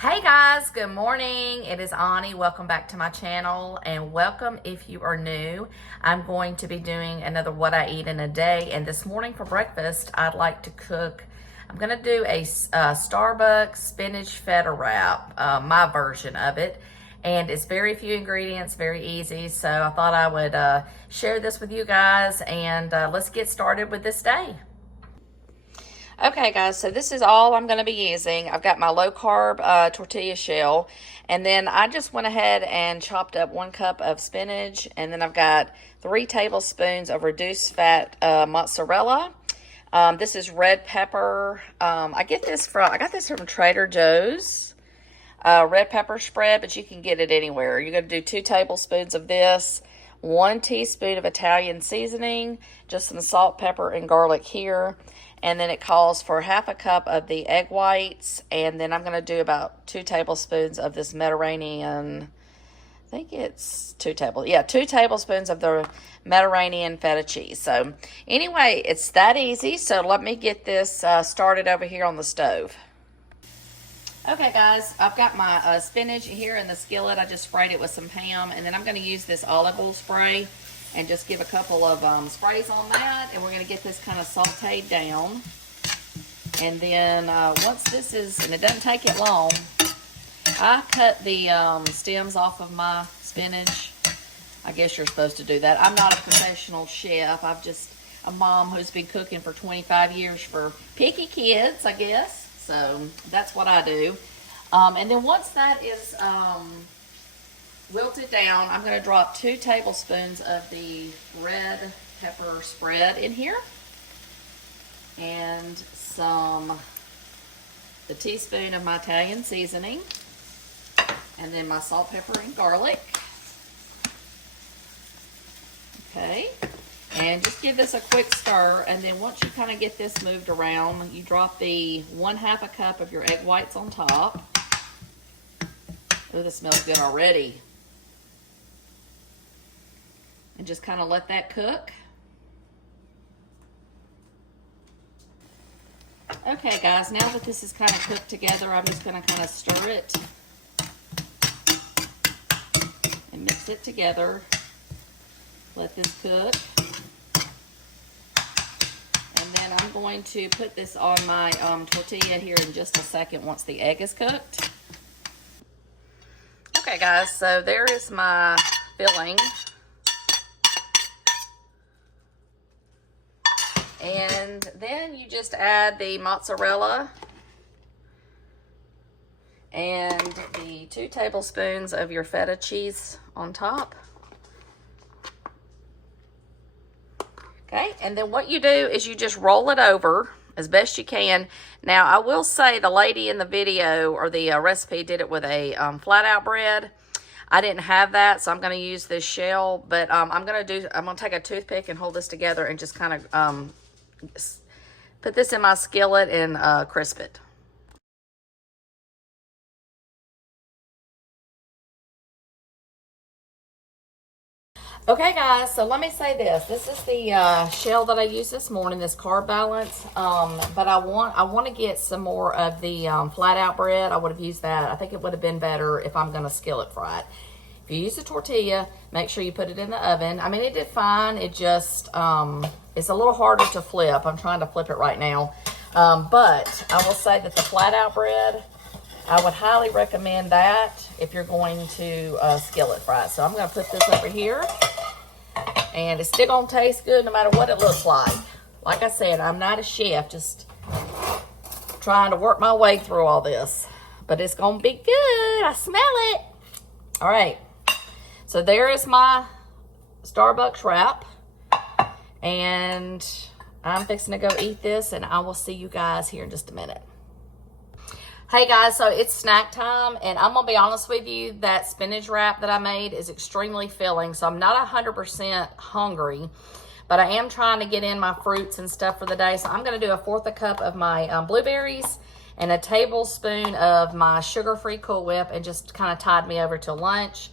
Hey guys, good morning. It is Ani. Welcome back to my channel and welcome if you are new. I'm going to be doing another what I eat in a day, and this morning for breakfast I'd like to cook. I'm going to do a Starbucks spinach feta wrap, my version of it, and it's very few ingredients, very easy, so I thought I would share this with you guys, and let's get started with this day. Okay guys, so this is all I'm going to be using. I've got my low carb tortilla shell, and then I just went ahead and chopped up 1 cup of spinach, and then I've got 3 tablespoons of reduced fat mozzarella. This is red pepper. I got this from Trader Joe's. Red pepper spread, but you can get it anywhere. You're going to do 2 tablespoons of this, 1 teaspoon of Italian seasoning, just some salt, pepper, and garlic here. And then it calls for 1/2 cup of the egg whites. And then I'm going to do about 2 tablespoons of this Mediterranean, I think it's 2 tablespoons of the Mediterranean feta cheese. So anyway, it's that easy. So let me get this started over here on the stove. Okay guys, I've got my spinach here in the skillet. I just sprayed it with some Pam, and then I'm going to use this olive oil spray and just give a couple of sprays on that, and we're going to get this kind of sauteed down. And then once this is, and it doesn't take it long, I cut the stems off of my spinach. I guess you're supposed to do that. I'm not a professional chef. I'm just a mom who's been cooking for 25 years for picky kids, I guess. So that's what I do. And then once that is wilted down, I'm going to drop 2 tablespoons of the red pepper spread in here, and the teaspoon of my Italian seasoning, and then my salt, pepper, and garlic. Okay, and just give this a quick stir, and then once you kind of get this moved around, you drop the 1/2 cup of your egg whites on top. Oh, this smells good already. And just kind of let that cook. Okay guys, now that this is kind of cooked together, I'm just going to kind of stir it and mix it together. Let this cook. And then I'm going to put this on my tortilla here in just a second once the egg is cooked. Okay guys, so there is my filling. And then you just add the mozzarella and the 2 tablespoons of your feta cheese on top. Okay, and then what you do is you just roll it over as best you can. Now, I will say the lady in the video or the recipe did it with a flat out bread. I didn't have that, so I'm going to use this shell, but I'm going to take a toothpick and hold this together and just kind of put this in my skillet and crisp it. Okay guys, so let me say this. This is the shell that I used this morning, this carb balance. But I want to get some more of the flat out bread. I would have used that. I think it would have been better if I'm going to skillet fry it. If you use a tortilla, make sure you put it in the oven. I mean, it did fine. It just, it's a little harder to flip. I'm trying to flip it right now. But I will say that the flat out bread, I would highly recommend that if you're going to skillet fry it. So I'm going to put this over here. And it's still going to taste good no matter what it looks like. Like I said, I'm not a chef, just trying to work my way through all this. But it's going to be good. I smell it. All right. So there is my Starbucks wrap. And I'm fixing to go eat this, and I will see you guys here in just a minute. Hey guys, so it's snack time, and I'm going to be honest with you, that spinach wrap that I made is extremely filling, so I'm not 100% hungry, but I am trying to get in my fruits and stuff for the day, so I'm going to do 1/4 cup of my blueberries and a tablespoon of my sugar-free Cool Whip, and just kind of tide me over till lunch.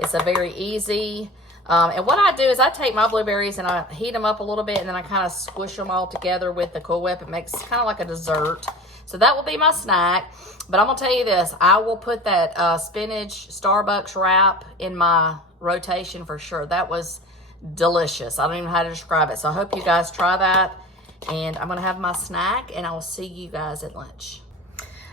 It's a very easy, and what I do is I take my blueberries and I heat them up a little bit, and then I kind of squish them all together with the Cool Whip. It makes kind of like a dessert. So that will be my snack. But I'm going to tell you this. I will put that spinach Starbucks wrap in my rotation for sure. That was delicious. I don't even know how to describe it. So I hope you guys try that. And I'm going to have my snack, and I will see you guys at lunch.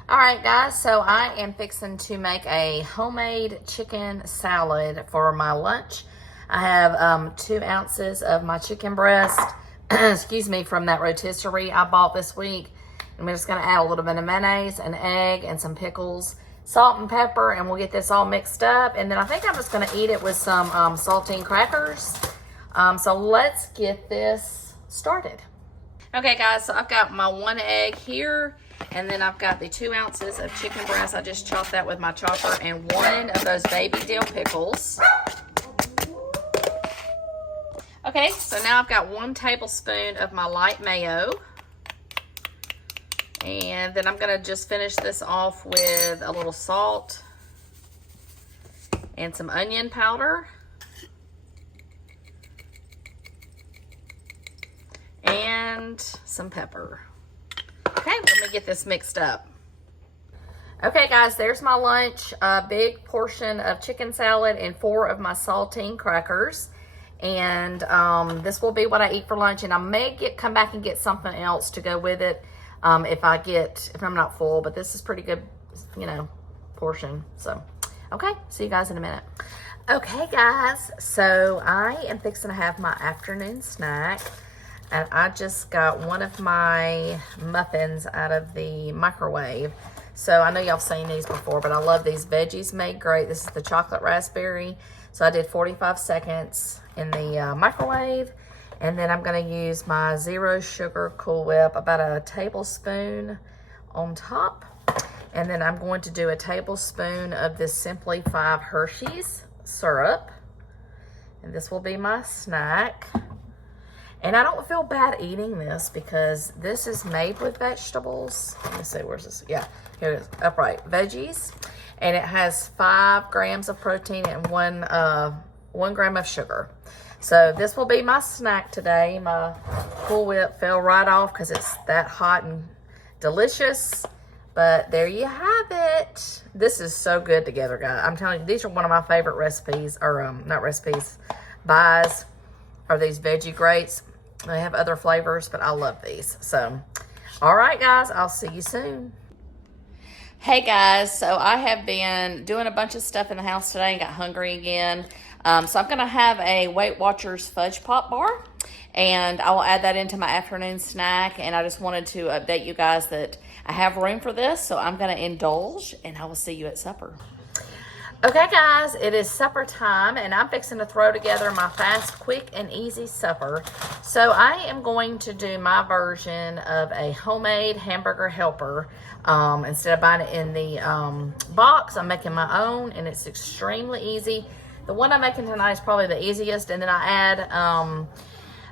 All right, guys. So I am fixing to make a homemade chicken salad for my lunch. I have 2 ounces of my chicken breast, excuse me, from that rotisserie I bought this week. I'm just going to add a little bit of mayonnaise, an egg, and some pickles, salt and pepper, and we'll get this all mixed up. And then I think I'm just going to eat it with some saltine crackers. So let's get this started. Okay, guys, so I've got my 1 egg here, and then I've got the 2 ounces of chicken breast. I just chopped that with my chopper, and 1 of those baby dill pickles. Okay, so now I've got 1 tablespoon of my light mayo. And then I'm going to just finish this off with a little salt and some onion powder. And some pepper. Okay, let me get this mixed up. Okay, guys, there's my lunch. A big portion of chicken salad and 4 of my saltine crackers. And this will be what I eat for lunch. And I may come back and get something else to go with it if I'm not full. But this is pretty good, portion. So, okay, see you guys in a minute. Okay, guys, so I am fixing to have my afternoon snack. And I just got one of my muffins out of the microwave. So I know y'all have seen these before, but I love these. Veggies made great. This is the chocolate raspberry. So I did 45 seconds in the microwave. And then I'm going to use my 0 sugar Cool Whip, about a tablespoon on top. And then I'm going to do a tablespoon of this Simply 5 Hershey's syrup. And this will be my snack. And I don't feel bad eating this because this is made with vegetables. Let me see, where's this? Yeah, here it is, upright veggies. And it has 5 grams of protein and 1 gram of sugar. So this will be my snack today. My Cool Whip fell right off because it's that hot and delicious. But there you have it. This is so good together, guys. I'm telling you, these are one of my favorite recipes, or not recipes, buys, are these veggie grates. They have other flavors, but I love these. So, all right, guys, I'll see you soon. Hey, guys, so I have been doing a bunch of stuff in the house today and got hungry again. So I'm going to have a Weight Watchers Fudge Pop Bar, and I will add that into my afternoon snack. And I just wanted to update you guys that I have room for this, so I'm going to indulge, and I will see you at supper. Okay, guys, it is supper time, and I'm fixing to throw together my fast, quick, and easy supper. So I am going to do my version of a homemade hamburger helper. Instead of buying it in the box, I'm making my own, and it's extremely easy. The one I'm making tonight is probably the easiest, and then I add,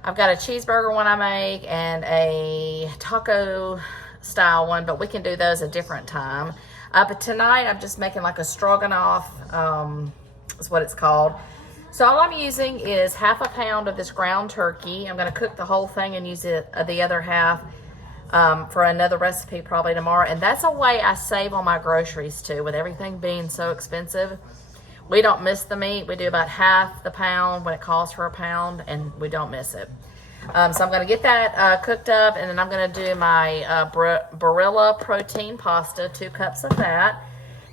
I've got a cheeseburger one I make and a taco style one, but we can do those a different time. But tonight I'm just making like a stroganoff, is what it's called. So all I'm using is half a pound of this ground turkey. I'm going to cook the whole thing and use it the other half for another recipe probably tomorrow. And that's a way I save on my groceries too, with everything being so expensive. We don't miss the meat. We do about half the pound when it calls for a pound, and we don't miss it. So I'm going to get that cooked up, and then I'm going to do my Barilla protein pasta, 2 cups of that.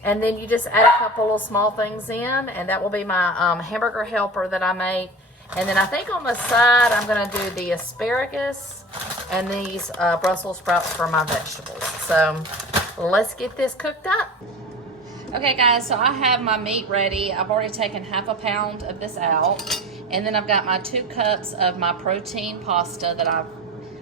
And then you just add a couple little small things in, and that will be my hamburger helper that I make. And then I think on the side, I'm going to do the asparagus and these Brussels sprouts for my vegetables. So let's get this cooked up. Okay, guys, so I have my meat ready. I've already taken half a pound of this out. And then I've got my 2 cups of my protein pasta that I've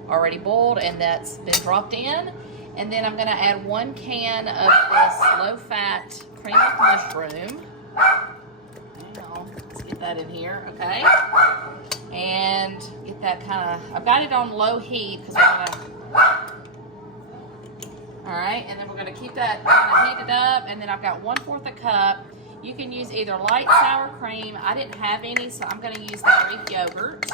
already boiled and that's been dropped in. And then I'm going to add 1 can of this low-fat cream of mushroom. Let's get that in here, okay? And get that I've got it on low heat because we're going to... Alright, and then we're going to keep that kind of heated up. And then I've got 1/4 a cup. You can use either light sour cream. I didn't have any, so I'm going to use the Greek yogurt.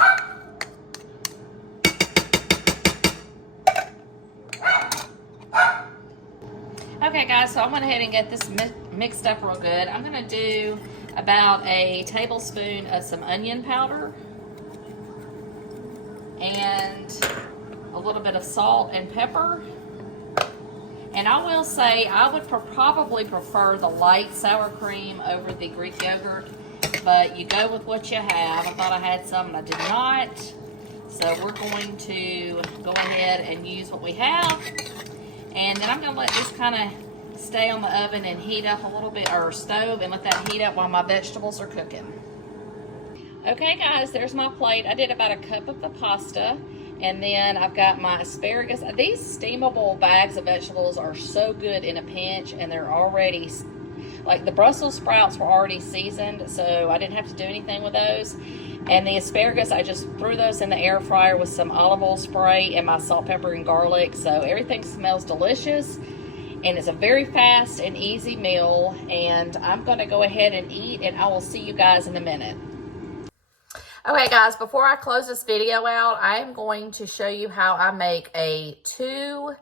Okay guys, so I went ahead and get this mixed up real good. I'm gonna do about a tablespoon of some onion powder and a little bit of salt and pepper. And I will say I would probably prefer the light sour cream over the Greek yogurt, but you go with what you have. I thought I had some and I did not. So we're going to go ahead and use what we have. And then I'm gonna let this kind of stay on the oven and heat up a little bit, or stove, and let that heat up while my vegetables are cooking. Okay guys, there's my plate. I did about a cup of the pasta. And then I've got my asparagus. These steamable bags of vegetables are so good in a pinch, and they're already, like the Brussels sprouts were already seasoned, so I didn't have to do anything with those. And the asparagus, I just threw those in the air fryer with some olive oil spray and my salt, pepper, and garlic. So everything smells delicious, and it's a very fast and easy meal. And I'm gonna go ahead and eat, and I will see you guys in a minute. Okay guys, before I close this video out, I am going to show you how I make a two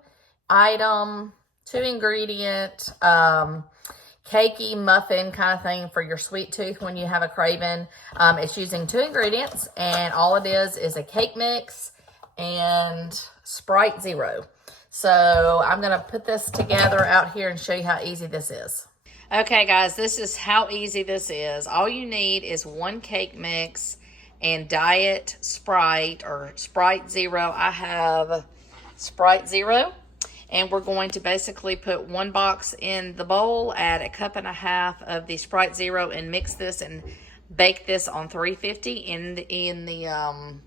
ingredient, cakey muffin kind of thing for your sweet tooth when you have a craving. It's using 2 ingredients, and all it is a cake mix and Sprite Zero. So I'm gonna put this together out here and show you how easy this is. Okay guys, this is how easy this is. All you need is 1 cake mix and Diet Sprite or Sprite Zero. I have Sprite Zero, and we're going to basically put 1 box in the bowl, add a 1.5 cups of the Sprite Zero, and mix this and bake this on 350 in the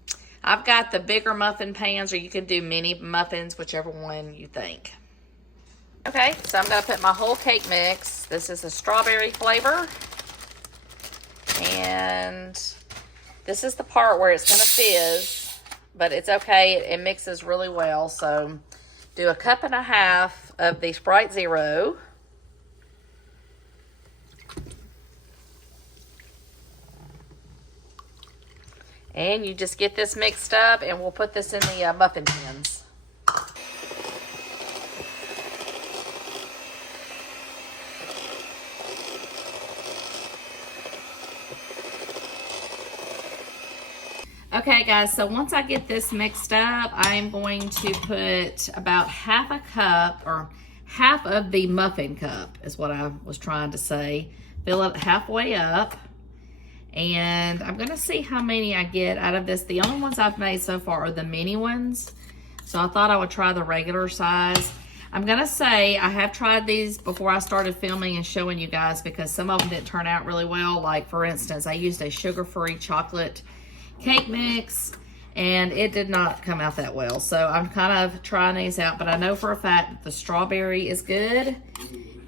I've got the bigger muffin pans, or you can do mini muffins, whichever one you think. Okay, so I'm gonna put my whole cake mix. This is a strawberry flavor, and this is the part where it's gonna fizz, but it's okay, it mixes really well. So do a 1.5 cups of the Sprite Zero. And you just get this mixed up, and we'll put this in the muffin tins. Okay guys, so once I get this mixed up, I'm going to put about 1/2 cup, or half of the muffin cup is what I was trying to say. Fill it halfway up, and I'm gonna see how many I get out of this. The only ones I've made so far are the mini ones, so I thought I would try the regular size. I'm gonna say I have tried these before I started filming and showing you guys, because some of them didn't turn out really well. Like for instance, I used a sugar-free chocolate cake mix, and it did not come out that well. So I'm kind of trying these out, but I know for a fact that the strawberry is good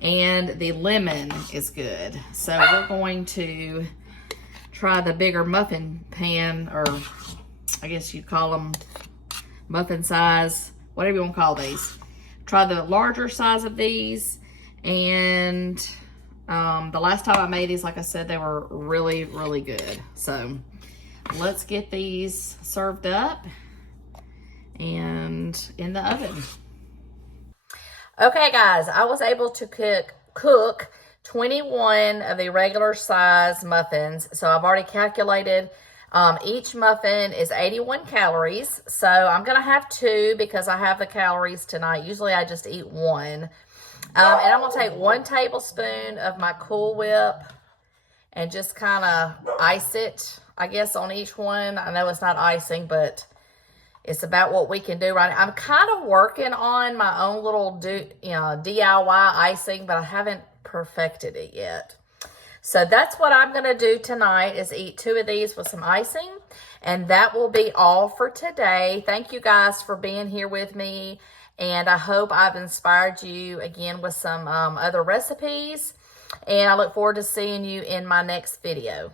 and the lemon is good. So we're going to try the bigger muffin pan, or I guess you'd call them muffin size, whatever you want to call these. Try the larger size of these, and the last time I made these, like I said, they were really, really good. So let's get these served up and in the oven. Okay guys, I was able to cook 21 of the regular size muffins. So I've already calculated each muffin is 81 calories. So I'm gonna have 2 because I have the calories tonight. Usually I just eat 1. And I'm gonna take 1 tablespoon of my Cool Whip and just kind of ice it, I guess, on each one. I know it's not icing, but it's about what we can do right now. I'm kind of working on my own little DIY icing, but I haven't perfected it yet. So that's what I'm going to do tonight, is eat 2 of these with some icing. And that will be all for today. Thank you guys for being here with me. And I hope I've inspired you again with some other recipes. And I look forward to seeing you in my next video.